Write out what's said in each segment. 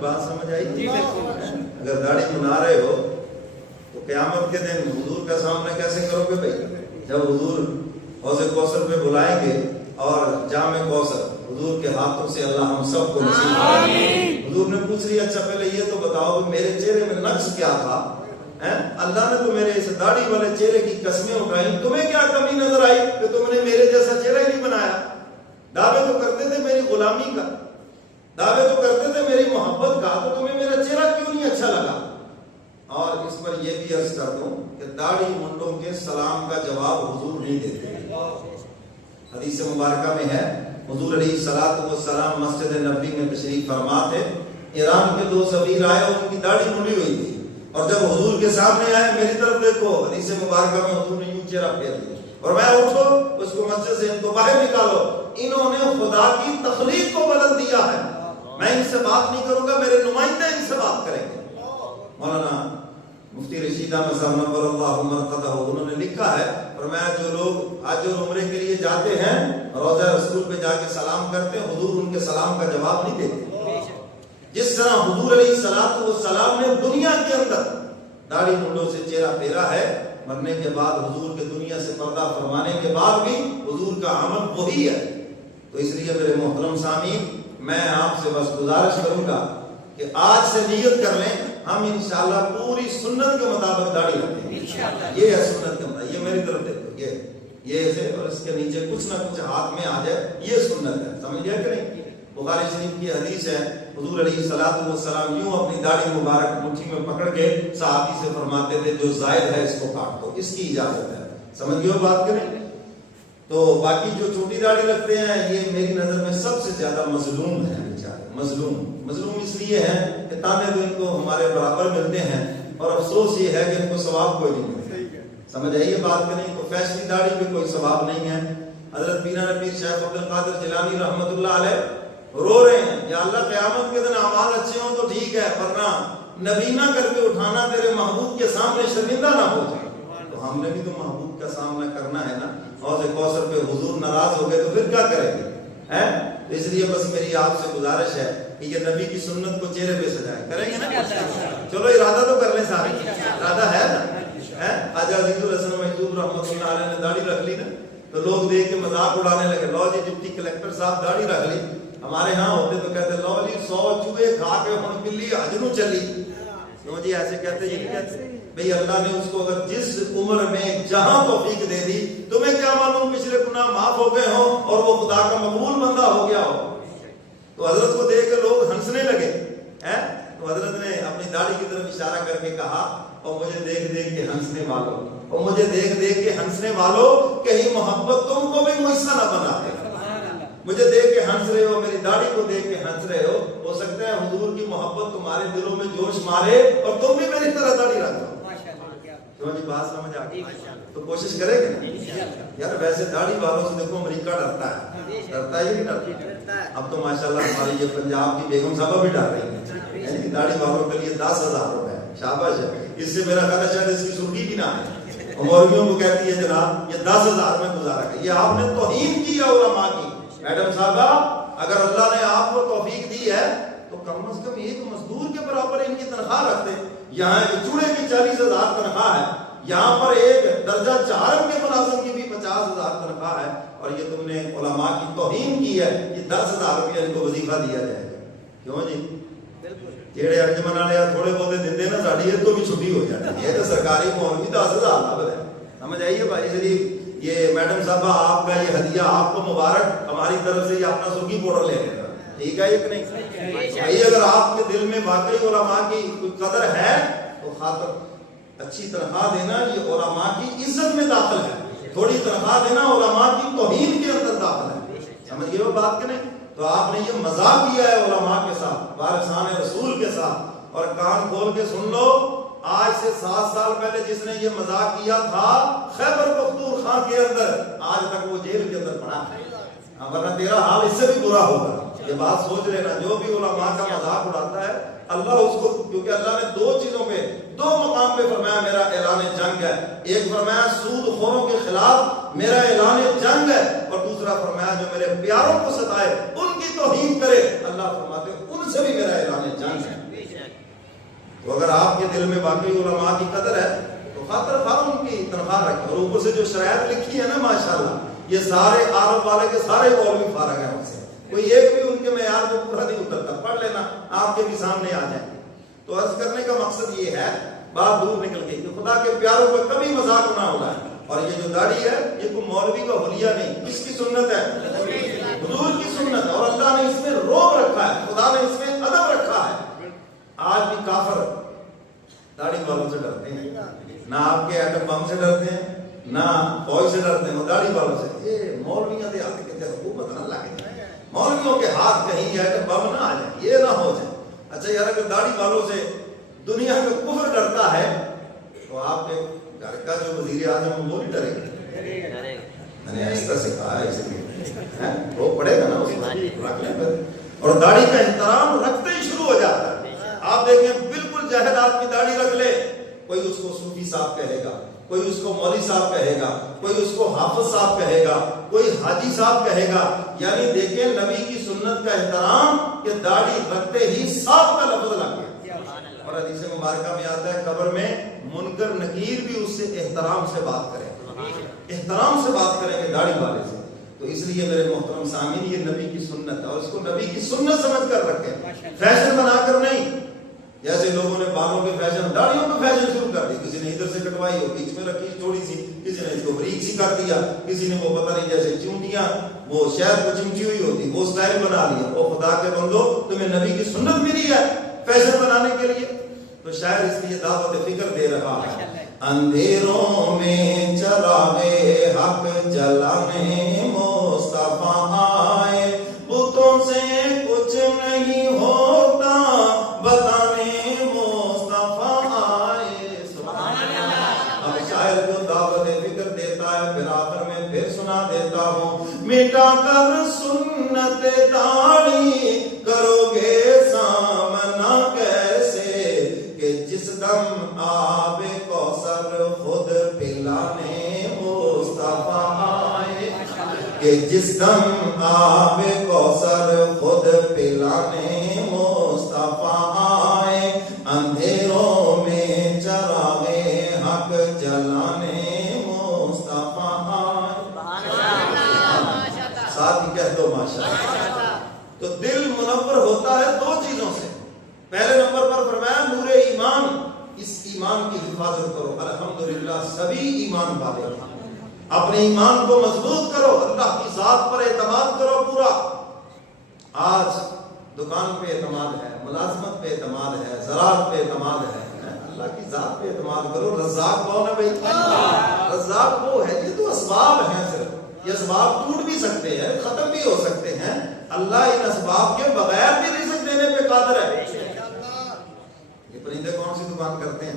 بات سمجھ آئی؟ اگر داڑھی بنا رہے ہو تو قیامت کے دن حضور کا سامنا کیسے کرو گے بھائی؟ جب حضور حوض کوثر پہ بلائیں گے اور جام کوثر حضور کے ہاتھوں سے اللہ ہم سب کو نصیب کرے۔ حضور نے پوچھ لیا اچھا پہلے یہ تو بتاؤ کہ میرے چہرے میں نقص کیا تھا؟ اللہ نے تو میرے اس داڑھی والے چہرے کی قسمیں اٹھائی، تمہیں کیا کمی نظر آئی کہ تم نے میرے جیسا چہرہ ہی نہیں بنایا؟ دعوے تو کرتے تھے میری غلامی کا، دعوے تو کرتے تھے میری محبت کا، تو تمہیں میرا چہرہ کیوں نہیں اچھا لگا؟ اور اس پر یہ بھی عرض کر دوں کہ داڑھی منڈوں کے سلام کا جواب حضور نہیں دیتے۔ حدیث مبارکہ میں ہے حضور علیہ الصلوۃ والسلام مسجد نبوی میں تشریف فرما تھے، ایران کے دو سفیر آئے اور ان کی داڑھی منڈی ہوئی تھی، اور جب حضور کے سامنے آئے میری طرف دیکھو، حدیث مبارکہ میں حضور نے یوں چہرہ پھیر دیا اور میں اٹھو اس کو مسجد سے ان کو باہر نکالو، انہوں نے خدا کی تخلیق کو بدل دیا ہے، میں ان سے بات نہیں کروں گا، میرے نمائندے ان سے بات کریں گے۔ مولانا مفتی رشید احمد صاحب نور اللہ مرقدہ انہوں نے لکھا ہے، فرمایا جو لوگ حج اور عمرے کے لیے جاتے ہیں روضہ رسول پہ جا کے سلام کرتے ہیں، حضور ان کے سلام کا جواب نہیں دیتے۔ جس طرح حضور علیہ الصلوۃ والسلام نے دنیا کے اندر داڑھی منڈوں سے چہرہ پھیرا ہے، مرنے کے بعد حضور کے دنیا سے پردہ فرمانے کے بعد بھی حضور کا عمل وہی ہے۔ تو اس لیے میرے محترم سامعین، میں آپ سے بس گزارش کروں گا کہ آج سے نیت کر لیں ہم انشاءاللہ پوری سنت کے مطابق داڑھی رکھیں گے، یہ ہے سنت کے مطابق، یہ میری طرف دیکھو، یہ ایسے اور اس کے نیچے کچھ نہ کچھ ہاتھ میں آ جائے، یہ سنت ہے، سمجھ گیا کہ نہیں؟ بخاری شریف کی حدیث ہے، حضور علیہ الصلوۃ والسلام یوں اپنی داڑھی مبارک مٹھی میں پکڑ کے صحابی سے فرماتے تھے جو زائد ہے اس کو کاٹ دو، اس کی اجازت ہے، سمجھ گئے ہو بات کہ نہیں؟ تو باقی جو چھوٹی داڑھی رکھتے ہیں یہ میری نظر میں سب سے زیادہ مظلوم ہے، مظلوم اس لیے ہے کہ تانے تو ان کو ہمارے برابر ملتے ہیں اور افسوس یہ ہے کہ ان کو ثواب کوئی نہیں ملتا، سمجھ آئیے بات کہ نہیں؟ تو فیشنی داڑھی پہ کوئی ثواب نہیں ہے۔ حضرت پیرانہ پیر شیخ عبد القادر جیلانی رحمۃ اللہ علیہ رو رہے ہیں، یا اللہ قیامت کے دن اعمال اچھے ہوں تو ٹھیک ہے، ورنہ نبینا کر کے اٹھانا تیرے محبوب کے سامنے شرمندہ نہ ہو جائے۔ تو ہم نے بھی تو محبوب کا سامنا کرنا ہے نا، حوض کوثر پہ حضور ناراض ہو گئے تو پھر کیا کریں گے؟ اس لیے بس میری آپ سے گزارش ہے کہ یہ نبی کی سنت کو چہرے پہ سجائیں، کریں گے نا؟ چلو ارادہ تو کر لیں سارے، ارادہ ہے نا؟ خواجہ عزیز الحسن محجوب رحمۃ اللہ علیہ نے داڑھی رکھ لی نا، تو لوگ دیکھ کے مذاق اڑانے لگے، لو جی ڈپٹی کلیکٹر صاحب داڑھی رکھ لی، ہمارے ہاں ہوتے تو کہتے لو جی 100 چوہے کھا کے ہن بلی حجنو چلی، کیوں جی ایسے کہتے؟ یہ نہیں کہتے بھئی اللہ نے اس کو اگر جس عمر میں جہاں توفیق دے دی، تمہیں کیا معلوم پچھلے گناہ معاف ہو گئے ہوں اور وہ خدا کا مقبول بندہ ہو گیا ہو۔ تو حضرت کو دیکھ کے لوگ ہنسنے لگے، تو حضرت نے اپنی داڑھی کی طرف اشارہ کر کے کہا، اور مجھے دیکھ دیکھ کے ہنسنے والوں، اور مجھے دیکھ دیکھ کے ہنسنے والوں، کہیں محبت تم کو بھی مجھ نہ بنا دے۔ مجھے دیکھ کے ہنس رہے ہو، میری داڑھی کو دیکھ کے ہنس رہے ہو سکتا ہے حضور کی محبت تمہارے دلوں میں جوش مارے اور تم بھی میری طرح داڑھی رکھو۔ کیوں جی بات سمجھ آ گئی؟ تو کوشش کریں گے یار، ویسے داڑھی والوں سے دیکھو امریکہ ڈرتا ہے، ڈرتا ہے یا نہیں ڈرتا؟ اب تو ماشاءاللہ ہماری یہ پنجاب کی بیگم صاحبہ بھی ڈر رہی ہیں، یعنی داڑھی والوں کے لیے 10,000 روپے، شاباش ہے، اس سے میرا خیال ہے شاید اس کی سرخی بھی نہ ہے، مولویوں کو کہتی ہے جناب یہ 10,000 میں گزارا ہے، یہ آپ نے توہین کی ہے علماء کی۔ میڈم صاحبہ اگر اللہ نے آپ کو توفیق دی ہے تو کم از کم ایک مزدور کے برابر ان کی تنخواہ رکھتے، یہاں ایک چوڑے کی 40,000 تنخواہ ہے، یہاں پر ایک درجہ چارم کے ملازم کی بھی 50,000 تنخواہ ہے، اور یہ تم نے علماء کی توہین کی ہے، یہ 10,000 روپیہ ان کو وظیفہ دیا جائے گا۔ کیوں جی؟ جیڑے انجمن والے تھوڑے بہت دیندے نا، ساڈی یہ تو بھی چھٹی ہو جاتی ہے، تو سرکاری مولوی 10,000 نہ ہے، سمجھ آئیے بھائی شریف؟ یہ میڈم صاحبہ آپ کا یہ ہدیہ آپ کو مبارک، ہماری طرف سے یہ اپنا سرخی پاؤڈر لے لینا، ٹھیک ہے کہ نہیں؟ بھائی اگر آپ کے دل میں واقعی علماء کی کوئی قدر ہے تو خاطر اچھی تنخواہ دینا یہ علماء کی عزت میں داخل ہے، تھوڑی تنخواہ دینا علماء کی توہین کے اندر داخل ہے، سمجھ گئے وہ بات کہ نہیں؟ تو آپ نے یہ مذاق کیا ہے علماء کے ساتھ، وارثان رسول کے ساتھ، اور کان کھول کے سن لو، آج سے 7 سال پہلے جس نے یہ مذاق کیا تھا خیبر پختونخوا کے اندر، آج تک وہ جیل کے اندر پڑا ہے، ورنہ تیرا حال اس سے بھی برا ہوگا۔ یہ بات سوچ لینا، جو بھی علماء کا مذاق اڑاتا ہے اللہ اس کو، کیونکہ اللہ نے 2 چیزوں پہ 2 مقام پہ فرمایا میرا اعلان جنگ ہے، ایک فرمایا سود خوروں کے خلاف میرا اعلان جنگ ہے، اور دوسرا فرمایا جو میرے پیاروں کو ستائے ان کی توہین کرے، اللہ فرماتے ان سے بھی میرا اعلان جنگ نہیں ہے. تو اگر آپ کے دل میں واقعی علماء کی قدر ہے تو خاطر خواہ ان کی تنخواہ رکھیں. اور اوپر سے جو شرائط لکھی ہے نا ماشاءاللہ, یہ سارے عرب والے کے سارے مولوی فارغ ہیں ان سے, کوئی ایک بھی ان کے معیار میں پورا نہیں اترتا. پڑھ لینا, آپ کے بھی سامنے آ جائیں. تو عرض کرنے کا مقصد یہ ہے, بات دور نکل گئی, کہ خدا کے پیاروں کو کبھی مذاق نہ ہونا ہے. اور یہ جو داڑھی ہے یہ کوئی مولوی کا حلیہ نہیں, کس کی سنت ہے؟ حضور کی سنت ہے. اور اللہ نے اس میں روب رکھا ہے, خدا نے اس میں ادب رکھا ہے. آج بھی کافر داڑھی والوں سے ڈرتے ہیں, نہ آپ کے ایٹم بم سے ڈرتے ہیں, نہ فوج سے ڈرتے ہیں, وہ داڑھی والوں سے. یہ مولویوں کے ہاتھ کے حکومت نہ لگے, مولویوں کے ہاتھ کہیں ایٹم بم نہ آ جائے, یہ نہ ہو جائے. اچھا یار, اگر داڑھی والوں سے دنیا کا کفر ڈرتا ہے تو آپ کے گھر کا جو وزیر اعظم وہ بھی ڈرے گا. میں نے ایسا سکھایا ہے, اس لیے وہ پڑے گا نا اس کو رکھ لیں پھر. اور داڑھی کا احترام رکھتے ہی شروع ہو جاتا ہے. آپ دیکھیں بالکل جاہل آدمی داڑھی رکھ لے, کوئی اس کو صوفی صاحب کہے گا, کوئی اس کو مولوی صاحب کہے گا, کوئی اس کو حافظ صاحب کہے گا, کوئی حاجی صاحب کہے گا. یعنی دیکھیں نبی کی سنت کا احترام کہ داڑھی رکھتے ہی صاحب کا لفظ لگ گیا. اور حدیث مبارکہ میں آتا ہے قبر میں منکر نکیر بھی اس سے احترام سے بات کریں, احترام سے بات کریں گے داڑھی والے سے. تو اس لیے میرے محترم سامعین, یہ نبی کی سنت ہے اور اس کو نبی کی سنت سمجھ کر رکھیں, فیشن بنا کر نہیں. جیسے لوگوں نے بالوں کے فیشن, داڑھیوں کے فیشن شروع کر دی. کسی نے ادھر سے کٹوائی ہو, بیچ میں رکھی تھوڑی سی, کسی نے اس کو بریک سی کر دیا, کسی نے وہ پتہ نہیں جیسے چونٹیاں وہ شہد کو چمٹی ہوئی ہوتی وہ سٹائل بنا لیا. وہ خدا کے بندو, تمہیں نبی کی سنت ملی ہے فیشن بنانے کے لیے. تو شاعر اس لیے دعوت فکر دے رہا ہے, اندھیروں میں چراغے حق جلانے مصطفیٰ آئے, بتوں سے کچھ نہیں ہوتا بتانے مصطفیٰ آئے. سبحان اللہ. اب شاعر کو دعوت فکر دیتا ہے, پھر آخر میں پھر سنا دیتا ہوں, مٹا کر سنت داڑھی کرو گے سامنا کیسے, کہ جس دم آب کوثر خود پلانے مصطفیٰ آئے, کہ جس دم آب کوثر خود پلانے مصطفیٰ آئے, اندھیروں میں چراغے حق جلانے مصطفیٰ آئے. ساتھ ہی کہہ دو ماشاءاللہ. تو دل منور ہوتا ہے دو چیزوں سے. پہلے نمبر پر فرمایا نور ایمان, اس ایمان کی حفاظت کرو. الحمدللہ سبھی ایمان والے اپنے ایمان کو مضبوط کرو, اللہ کی ذات پر اعتماد کرو پورا. آج دکان پہ اعتماد ہے, ملازمت پہ اعتماد ہے, زراعت پہ اعتماد ہے, اللہ کی ذات پہ اعتماد کرو. رزاق کون ہے بھائی؟ رزاق وہ ہے. یہ تو اسباب ہیں, صرف یہ اسباب ٹوٹ بھی سکتے ہیں, ختم بھی ہو سکتے ہیں. اللہ ان اسباب کے بغیر بھی رزق دینے پہ قادر ہے. یہ پرندے کون سی دکان کرتے ہیں؟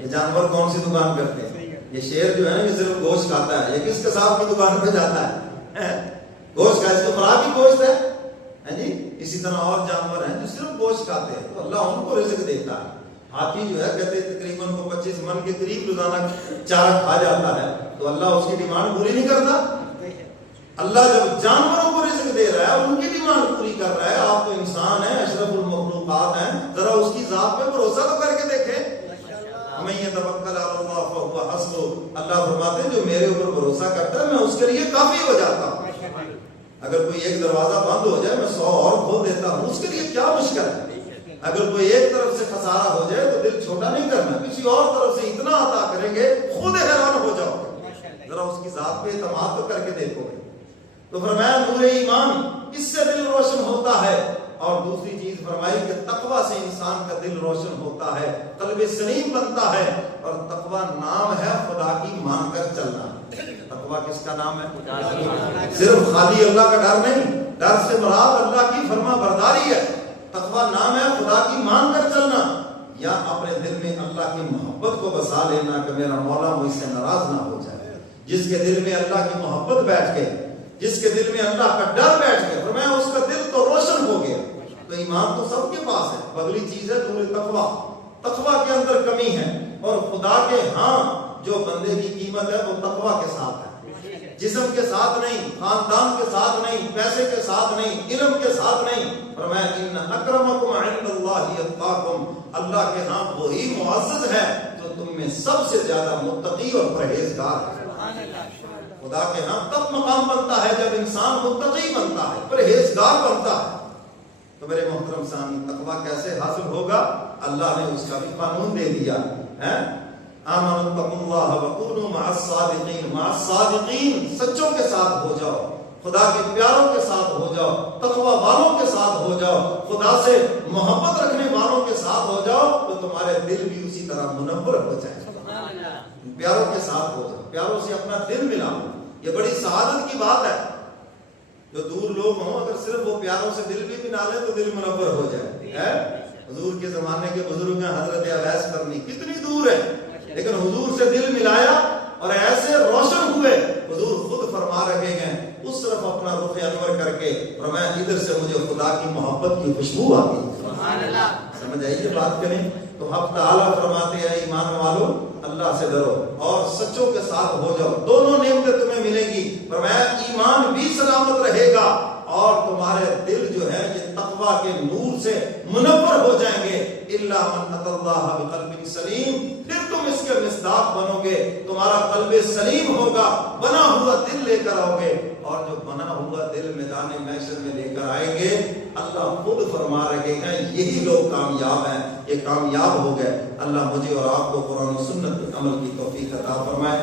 یہ جانور کون سی دکان کرتے ہیں؟ یہ شیر جو ہے نا یہ صرف گوشت کھاتا ہے, یہ کس قصاب کی دکان پہ جاتا ہے؟ گوشت کا, اس کو خوراک ہی گوشت ہے جی. اسی طرح اور جانور ہیں جو صرف گوشت کھاتے ہیں, تو اللہ ان کو رزق دیتا ہے. ہاتھی جو ہے کہتے ہیں تقریباً وہ 25 من کے قریب روزانہ چارہ کھا جاتا ہے, تو اللہ اس کی ڈیمانڈ پوری نہیں کرتا. اللہ جب جانوروں کو رزق دے رہا ہے, ان کی ڈیمانڈ پوری کر رہا ہے. آپ تو انسان ہیں, اشرف المخلوقات ہیں, ذرا اس کی ذات پہ بھروسہ تو کر کے دیکھیں. میں یہ توکل علی اللہ فہو حسبہ, اللہ فرماتے ہیں جو میرے اوپر بھروسہ کرتا ہے میں اس کے لیے کافی ہو جاتا ہوں. اگر کوئی ایک دروازہ بند ہو جائے میں 100 اور کھول دیتا ہوں, اس کے لیے کیا مشکل ہے. اگر کوئی ایک طرف سے خسارہ ہو جائے تو دل چھوٹا نہیں کرنا, کسی اور طرف سے اتنا عطا کریں گے خود حیران ہو جاؤ گے. ذرا اس کی ذات پہ اعتماد تو کر کے دیکھو گے. تو فرمایا نور ایمان, اس سے دل روشن ہوتا ہے. اور دوسری چیز فرمائی کہ تقوی سے انسان کا دل روشن ہوتا ہے, قلب سلیم بنتا ہے. اور تقوی نام ہے خدا کی مان کر چلنا. تقوی کس کا نام ہے؟ صرف خالی اللہ کا ڈر نہیں, ڈر سے مراد اللہ کی فرما برداری ہے. تقوی نام ہے خدا کی مان کر چلنا, یا اپنے دل میں اللہ کی محبت کو بسا لینا کہ میرا مولا مجھ سے ناراض نہ ہو جائے. جس کے دل میں اللہ کی محبت بیٹھ گئی, جس کے دل میں اللہ کا ڈر بیٹھ گیا, فرمایا اس کا دل تو روشن ہو گیا. تو ایمان تو سب کے پاس ہے, اگلی چیز ہے نور تقوی. تقوی کے اندر کمی ہے, اور خدا کے ہاں جو بندے کی قیمت ہے وہ تقوی کے ساتھ ہے, جسم کے ساتھ نہیں, خاندان کے ساتھ نہیں, پیسے کے ساتھ نہیں, علم کے ساتھ نہیں. فرمایا ان اکرمکم عند اللہ اتقاکم، اللہ کے ہاں وہی معزز ہے جو تم میں سب سے زیادہ متقی اور پرہیزگار ہے۔ خدا کے ہاں تب مقام بنتا ہے جب انسان متقی بنتا ہے، پرہیزگار بنتا ہے۔ تو میرے محترم سامعین، تقویٰ کیسے حاصل ہوگا؟ اللہ نے اس کا بھی قانون دے دیا ہے۔ آمنوا اتقوا اللہ وکونوا مع الصادقین، مع الصادقین، سچوں کے ساتھ ہو جاؤ، خدا کے پیاروں کے ساتھ ہو جاؤ، تقوی والوں کے ساتھ ہو جاؤ، خدا سے محبت رکھنے والوں کے ساتھ ہو جاؤ، تو تمہارے دل بھی اسی طرح منور ہو جائے۔ پیاروں کے ساتھ ہو جاؤ، پیاروں سے اپنا دل ملاؤ، یہ بڑی سعادت کی بات ہے۔ جو دور لوگ ہوں، اگر صرف وہ پیاروں سے دل بھی ملا لیں تو دل منور ہو جائے۔ حضور کے زمانے کے بزرگ ہیں، حضرت اویس قرنی، کتنی دور ہے لیکن حضور سے دل ملایا اور ایسے روشن ہوئے، حضور خود فرما رہے ہیں اس طرف اپنا رخ انور کر کے، اور میں ادھر سے مجھے خدا کی محبت کی خوشبو آتی ہے۔ سمجھ آئیے بات کریں تو حق تعالیٰ فرماتے ہیں ایمان والو اللہ سے ڈرو اور سچوں کے ساتھ ہو جاؤ، دونوں نعمتیں تمہیں ملیں گی، فرمایا ایمان بھی سلامت رہے گا اور تمہارے دل جو ہے یہ تقوی کے نور سے منور ہو جائیں گے۔ الا من اتى الله بقلب سلیم، پھر تم اس کے مصداق بنو گے، تمہارا قلب سلیم ہوگا، بنا ہوا دل لے کر آؤ گے، اور جو بنا ہوا دل میدان محشر میں لے کر آئیں گے، اللہ خود فرما رہے ہیں یہی لوگ کامیاب ہیں، یہ کامیاب ہو گئے۔ اللہ مجھے اور آپ کو قرآن و سنت کے عمل کی توفیق عطا فرمائے۔